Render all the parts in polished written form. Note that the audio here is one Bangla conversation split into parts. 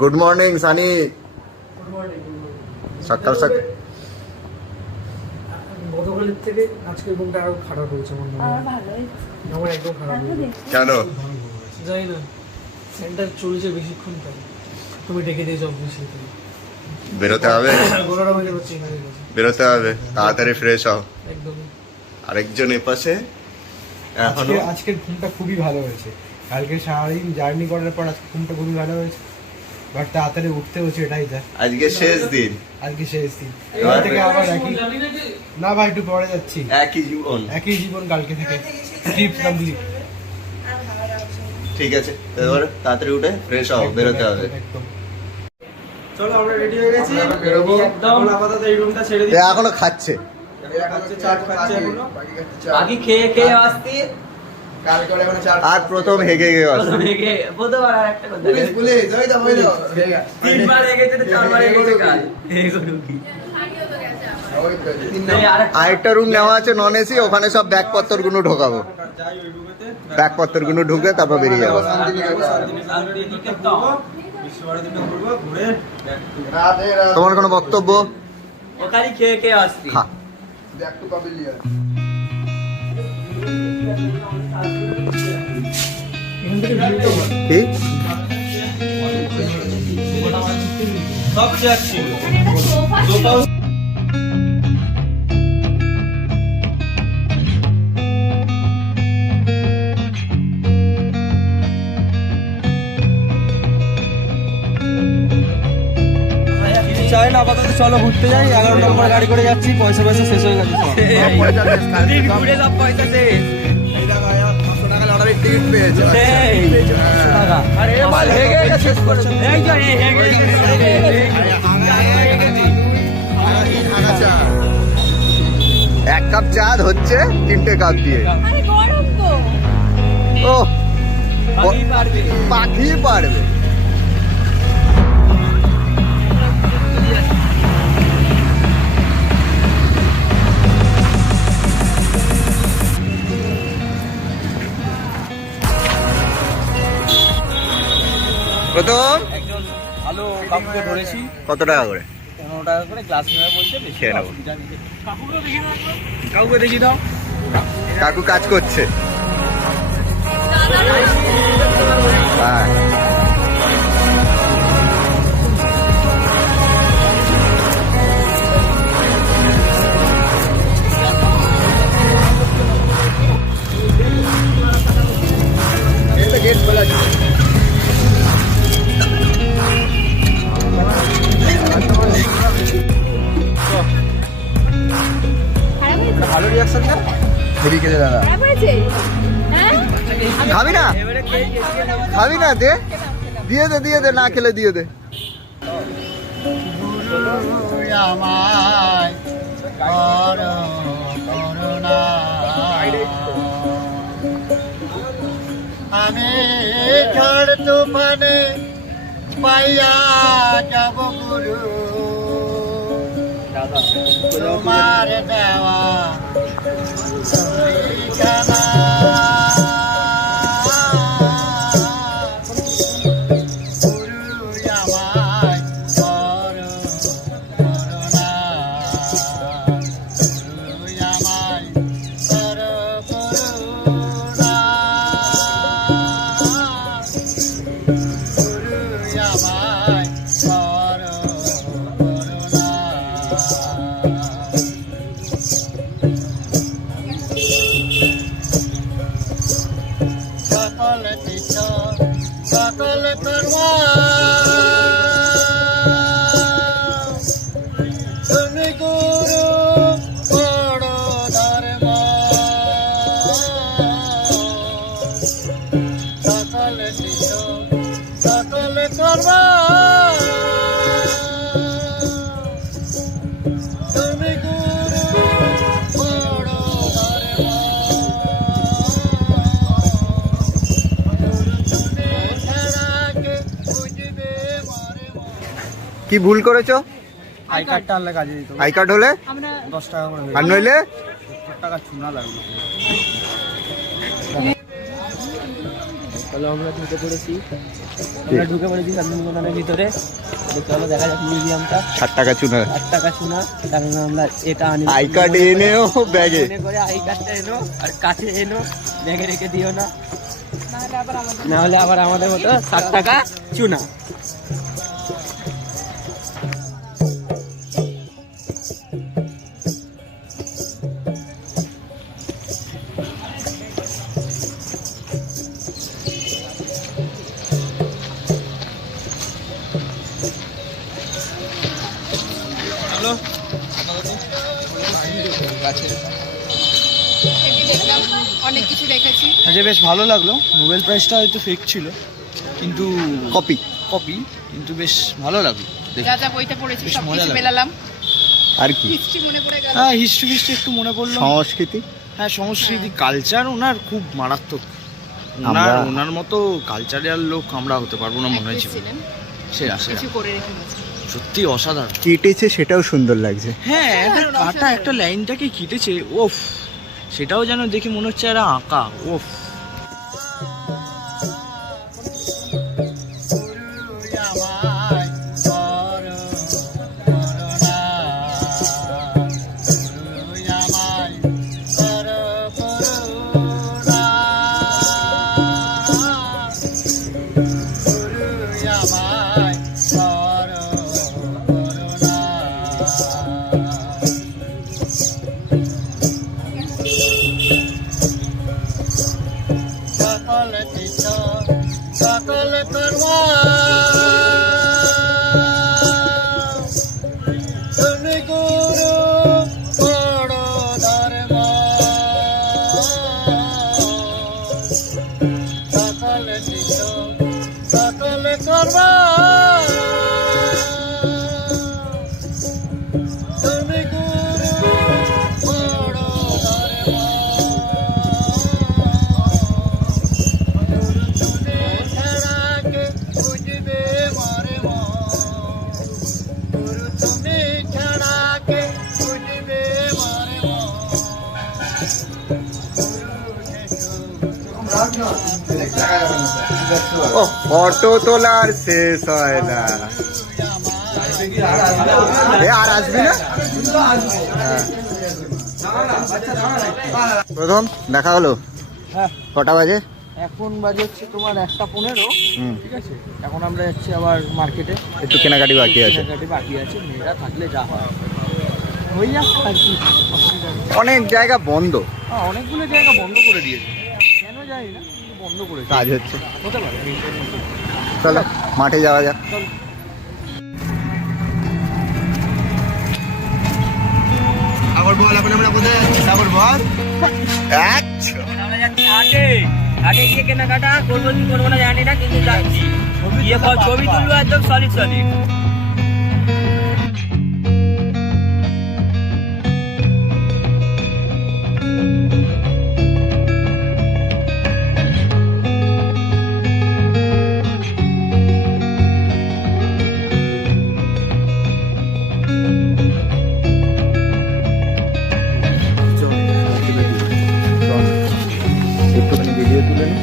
Good morning Sunny. সকাল সকাল গতকালের থেকে আজকে ঘুমটা আরো খারাপ হয়েছে মনে হয়। আমার একদম খারাপ হয়েছে। কেন? জানি না, সেন্টার চলছে বেশিক্ষণ তাই তুমি ডেকে দিয়েছো অফিসে থেকে। বেরোতে হবে, গোলাটা বাজে হচ্ছে এখানে। বেরোতে হবে, তাড়াতাড়ি ফ্রেশ হও। একদমই। আরেকজন এপাশে এখনো আজকের ঘুমটা খুবই ভালো হয়েছে। কালকে সারাদিন জার্নি করার পর আজকে ঘুমটা খুবই ভালো হয়েছে, বাট তাড়াতাড়ি উঠতে হচ্ছে, এটাই যা। আজকে শেষ দিন, আজকে শেষ দিন, এবার থেকে আবার একই। না ভাই, একটু পরে যাচ্ছি। একই জীবন, একই জীবন কালকে থেকে, ট্রিপ কমপ্লিট। ঠিক আছে, এবার তাড়াতাড়ি উঠে ফ্রেশ হও, বেরোতে হবে। একদম। চলো আমরা রেডি হয়ে গেছি, বেরোবো একদম। আপাতত এই রুমটা ছেড়ে দিই। এখনো খাচ্ছে, খাচ্ছে, চাট খাচ্ছে এখনো। বাকি খেয়ে খেয়ে আসছি। কালকে ওরা এখনো চাট আর প্রথম হেগে গিয়ে আসছে। প্রথমবার আর একটা কথা পুলিশ ওই তো ওই তো তিনবার হেগেছে তো চারবার হেগেছে কাল। এগুলো কি? ওই তো তিন নম্বর। আরেকটা রুম নেওয়া আছে নন এসি, ওখানে সব ব্যাগপত্র গুলো ঢোকাবো। যাই ওই রুমেতে ব্যাগপত্র গুলো ঢুকে তারপর বেরিয়ে যাবো। বিশ্বভারতীতে ঘুরবো, ঘুরে তোমার কোনো বক্তব্য? ওখানে খেয়ে খেয়ে আসছি। হ্যাঁ, ব্যাক টু প্যাভিলিয়ন। এখান থেকে ভিড়টা ভালো। কি সব চেয়ার ছিল। চাই না, আপাতত চলো ঘুরতে যাই। 11 নম্বর গাড়ি করে যাচ্ছি, পয়সা শেষ হয়ে গেছে সব। দিন ঘুরে সব পয়সা শেষ। টিকিট পেয়েছে। আরে মাল হেগে গেছে শেষ করে। এই যে হেগে এক কাপ চা হচ্ছে 3টে কাপ দিয়ে। আরে গরম তো। ও পাখি পারবে। প্রথম একজন ভালো কাকুকে ধরেছি, কত টাকা করে? 15 টাকা করে ক্লাস নেবে বলছে। বেশি খেয়ে নেবো। অসুবিধা নেই। কাকুকে দেখি দাও। কাকু কাজ করছে। হ্যাঁ, গেট খোলা আছে। খারাপ হয়েছে? ভালো রিয়াকশন না? হেভি খেলে দাদা। খারাপ হয়েছে? হ্যাঁ? খাবি না? খাবি না? দে, দিয়ে দে, দিয়ে দে, না খেলে দিয়ে দে। আমি ঝড় তুফানে পাইয়া যাব গুরু, তোমার দেওয়া ঠিকানা। গুরু আমায় করো করুণা, গুরু আমায় করো করুণা, গুরু আমায় করো করুণা। সকল চিত্ত সকল কর্ম তুমি গুরু বড় ধর্ম, সকল চিত্ত সকল কর্ম তুমি গুরু বড় ধর্ম। কি ভুল করেছো? আই কার্ডটা আনলে কাজে দিত। আই কার্ড হলে আমরা 10 টাকা করে আর নইলে 70 টাকা চুনা লাগবে। চলো আমরা ঢুকে পড়েছি শান্তিনিকেতনের ভিতরে। তো চলো দেখা যাক মিউজিয়ামটা। 60 টাকা চুনা, 8 টাকা শোনা, কারণ আমরা এটা আনি আই কার্ড এনেও ব্যাগে। মনে করে আই কার্ডটা এনো আর কাছে এনো, ব্যাগে রেখে দিও না, না হলে আবার আমাদের মতো 60 টাকা চুনা। অনেক কিছু দেখেছি। আচ্ছা, বেশ ভালো লাগলো। নোবেল প্রাইজটা হয়তো ফেক ছিল, কিন্তু কপি কপি, কিন্তু বেশ ভালো লাগলো দেখে। যা যা বইতে পড়েছি বেশ সব মজা কিছু লাগলো। মেলালাম, আর কি হিস্ট্রি মনে পড়ে গেল। হ্যাঁ, হিস্ট্রি একটু মনে পড়লো। সংস্কৃতি। হ্যাঁ, সংস্কৃতি, কালচার ওনার খুব মারাত্মক। ওনার মতো কালচারাল লোক আমরা হতে পারবো না মনে হয়েছিল। ছিলেন, সেরা কিছু করে রেখে গেছে। সত্যি অসাধারণ। কেটেছে সেটাও সুন্দর লাগছে। হ্যাঁ, একটা কাটা একটা লাইনটাকে কেটেছে, ওফ, সেটাও যেন দেখে মনে হচ্ছে একটা আঁকা। ওফ, ও ফটো তোলার শেষ হয় না। আর আসবি না? হ্যাঁ। প্রথম দেখা হলো। হ্যাঁ। কটা বাজে? এখন বাজে হচ্ছে তোমার 1:15। হুম। ঠিক আছে, এখন আমরা যাচ্ছি আবার মার্কেটে। একটু কেনাকাটি বাকি আছে। কেনাকাটি বাকি আছে, মেয়েরা থাকলে যা হয় হয়ে যাক আর কি, অসুবিধা নেই। অনেক জায়গা বন্ধ, অনেকগুলো জায়গা বন্ধ করে দিয়েছে, কেন জানি না, কিন্তু বন্ধ করেছে। কাজ হচ্ছে। হতে পারে। চলো মাঠে যাওয়া যাক। আবার বল, এখন আমরা কোথায় যাচ্ছি? আবার বল। আচ্ছা, আমরা যাচ্ছি হাটে। হাটে গিয়ে কেনাকাটা করবো কি করবো না জানি না, কিন্তু যাচ্ছি। গিয়ে ছবি তুলবো একদম সলিড সলিড। একটুখানি ভিডিও তুলে নি।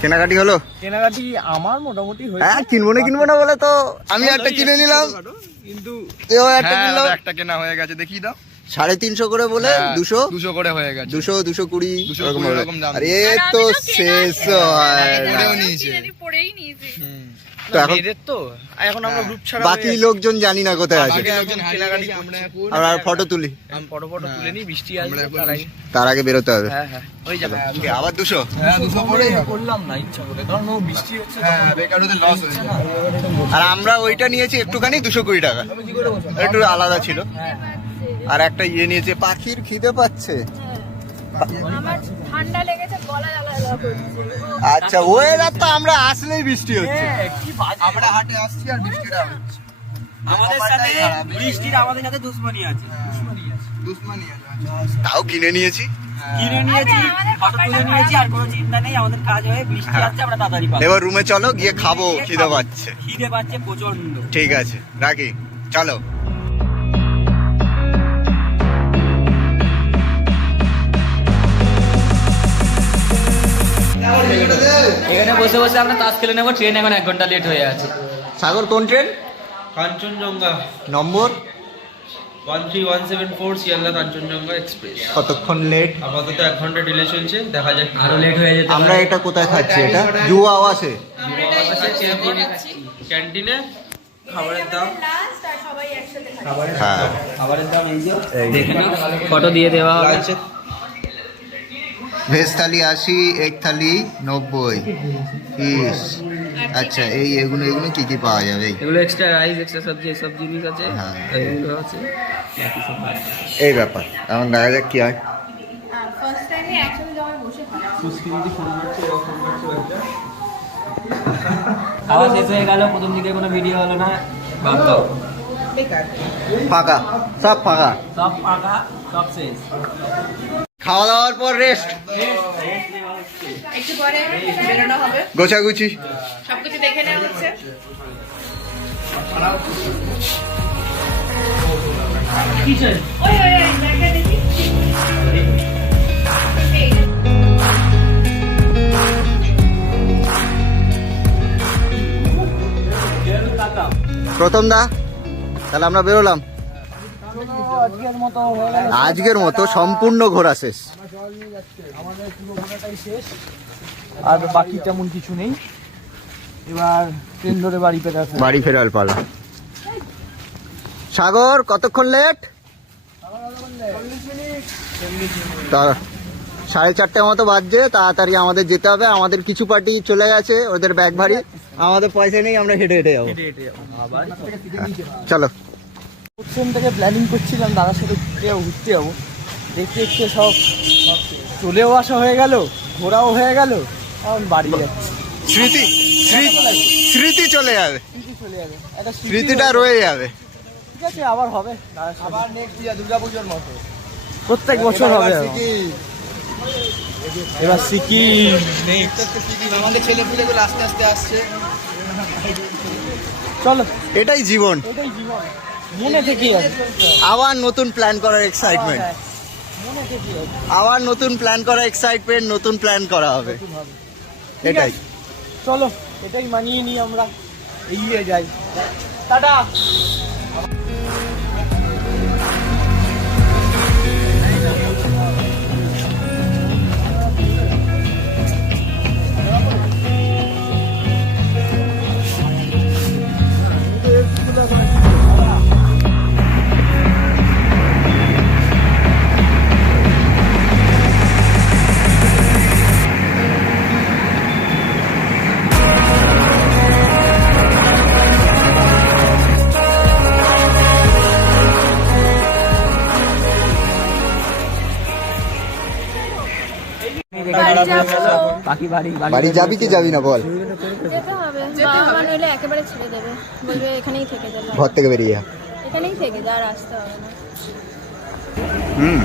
কেনাকাটি হলো? কেনাকাটি আমার মোটামুটি হ্যাঁ, কিনবো না বলে তো আমি একটা কিনে নিলাম, কিন্তু তেও একটা কিনলাম। একটা কেনা হয়ে গেছে, দেখিয়ে দাও। 350 করে বলে 200 করে হয়ে গেছে। 220 220 এরকম দাম। আরে তো শেষ হয় না। পড়েই নিয়েছি। তো এখন মেয়েদের তো এখন আমরা গ্রুপ ছাড়া বাকি লোকজন জানি না কোথায় আছে। কেনাকাটি আমরা ফটো তুলি, ফটো তুলে নিই, বৃষ্টি আসবে তার আগে। তার আগে বেরোতে হবে। হ্যাঁ হ্যাঁ, হয়ে যাবে। আবার 200। হ্যাঁ, 200 পরেই হবে। করলাম না ইচ্ছা করে, কারণ ও বৃষ্টি হচ্ছে। হ্যাঁ, বেকার ওদের লস হয়ে যাবে। আর আমরা ওইটা নিয়েছি একটুখানি 220 টাকা, একটু আলাদা ছিল। আর একটা ইয়ে নিয়েছে, পাখির খিদে পাচ্ছে। আমার ঠান্ডা লেগেছে, গলা জ্বালা করছে। আচ্ছা ওয়েদার তো আমরা আসলেই বৃষ্টি হচ্ছে। কি বাজে। আমরা হাটে আসছি আর বৃষ্টিটা হচ্ছে। আমাদের সাথে বৃষ্টির আমাদের সাথে দুশ্মনী আছে। দুশ্মনী আছে। তাও কিনে নিয়েছি। কিনে নিয়েছি, ফটো তুলে নিয়েছি, আর কোনো চিন্তা নেই। আমাদের কাজ হয়ে বৃষ্টি আসছে, আমরা তাড়াতাড়ি পাবো। এবার রুমে চলো, গিয়ে খাবো, খিদে পাচ্ছে। খিদে পাচ্ছে প্রচন্ড। ঠিক আছে রাখি, চলো। এখানে বসে বসে আমরা তাস খেলে নেবো। ট্রেন এখন 1 ঘন্টা লেট হয়ে আছে। সাগর কোন ট্রেন? কাঞ্চনজঙ্ঘা নম্বর 13174 শিয়ালদা কাঞ্চনজঙ্ঘা এক্সপ্রেস। কতক্ষণ লেট? আপাতত 1 ঘন্টা ডিলেশন হচ্ছে, দেখা যাক আরো লেট হয়ে যেতে আমরা এটা কোথায় খাচ্ছি? এটা জুয়া আওয়াজে ক্যান্টিনে খাবারের দাম হ্যাঁ। খাবারের দাম এই যে দেখে নাও, ফটো দিয়ে দেওয়া হবে। লাঞ্চের ভেজ থালি 80, এক থালি 90, ফিশ। আচ্ছা এগুলো কি কি পাওয়া যাবে? এগুলো এক্সট্রা রাইস, এক্সট্রা সবজি, সব জিনিস আছে। হ্যাঁ। এগুলো আছে, বাকি সব আছে। এই ব্যাপার এখন দেখা যাক কি হয়। ফার্স্ট টাইমে একসাথে যখন বসে খাওয়া শেষ হয়ে গেল, প্রথম দিকে কোনো ভিডিও হলো না, বাদ দাও। ফাঁকা, সব ফাঁকা। সব ফাঁকা, সব শেষ। খাওয়া দাওয়ার পর রেস্ট, একটু পরে বেরোনো হবে, গোছাগুছি। সবকিছু দেখে নেওয়া হচ্ছে। ওই ওই ওই ব্যাগটা দেখি। প্রথম দা, তাহলে আমরা বেরোলাম। আজকের মতো সম্পূর্ণ ঘোরা শেষ। আমাদের পুরো ঘোরাটাই শেষ, আর বাকি তেমন কিছু নেই। এবার ট্রেন ধরে বাড়ি ফেরার পালা। সাগর কতক্ষণ লেট? তা 4:30 মতো বাজছে। তাড়াতাড়ি আমাদের যেতে হবে। আমাদের কিছু পার্টি চলে গেছে, ওদের ব্যাগ ভারী। আমাদের পয়সা নেই, আমরা হেঁটে হেঁটে যাবো। চলো। ট্রেন থেকে প্ল্যানিং করছিলাম দাদার সাথে ঘুরতে যাবো। দেখতে দেখতে সব চলেও আসা হয়ে গেল, ঘোরাও হয়ে গেল, এখন বাড়ি যাচ্ছি। স্মৃতি চলে যাবে, চলে যাবে, একটা স্মৃতিটা রয়ে যাবে। ঠিক আছে, আবার হবে, আবার নেক্সট ইয়ার দুর্গাপুজোর মতো প্রত্যেক বছর হবে। এবার সিকিম, আমাদের ছেলে পুলেগুলো আস্তে আস্তে আসছে। চলো, এটাই জীবন। এটাই জীবন, মনে থেকেই আছে। আবার নতুন প্ল্যান করার এক্সাইটমেন্ট, মনে থেকেই আছে। আবার নতুন প্ল্যান করা এক্সাইটমেন্ট, নতুন প্ল্যান করা হবে। এটাই। চলো, এটাই মানিয়ে নিই, আমরা এগিয়ে যাই। টাটা। বাড়ি যাবি কি যাবি না বল? যেতে হবে, বাবা নইলে একেবারে ছেড়ে দেবে, বলবে এখানেই থেকে যাবে, ঘর থেকে বেরিয়ে যা। এখানেই থেকে যা, আর আসতে হবে না। হুম।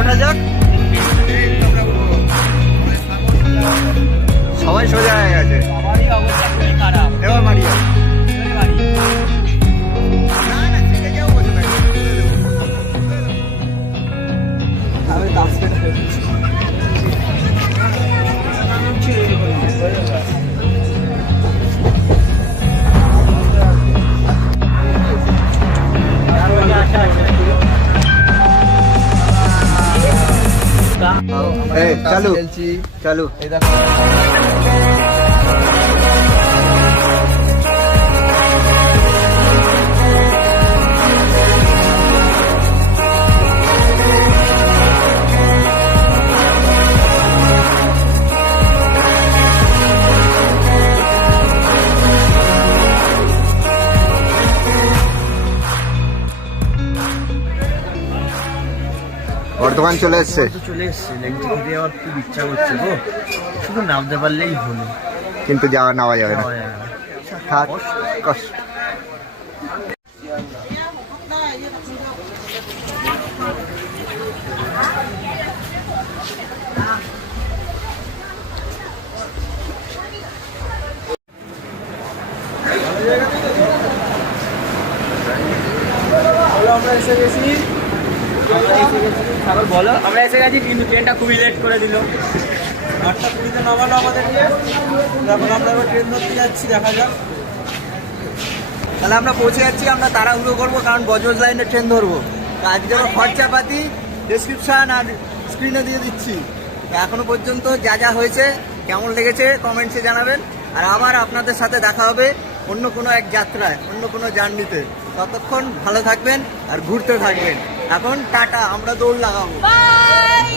ওঠা যাক। সবাই সোজা হয়ে গেছে, এবার মারি যাক। চালু চালু। বর্ধমান চলে এসছে, তো চলে এসছে, ল্যাংচা খেতে যাওয়ার খুব ইচ্ছা করছে গো, শুধু নামতে পারলেই হলো। কিন্তু নেওয়া যাবে না। যাওয়া যাবে না। থাক, কষ্ট। আমরা এসে গেছি সাগর বলো। আমরা এসে গেছি কিন্তু ট্রেনটা খুবই লেট করে দিল। 8:20 নামালো আমাদেরকে, এখন আমরা এবার ট্রেন ধরতে যাচ্ছি, দেখা যাক। তাহলে আমরা পৌঁছে যাচ্ছি, আমরা তাড়াহুড়ো করবো কারণ বজবজ লাইনে ট্রেন ধরবো। আজকে খরচাপাতি ডেসক্রিপশন আর স্ক্রিনে দিয়ে দিচ্ছি। এখনো পর্যন্ত যা যা হয়েছে, কেমন লেগেছে কমেন্টসে জানাবেন। আর আবার আপনাদের সাথে দেখা হবে অন্য কোনো এক যাত্রায়, অন্য কোনো জার্নিতে। ততক্ষণ ভালো থাকবেন আর ঘুরতে থাকবেন। এখন টাটা, আমরা দৌড় লাগাবো। বাই।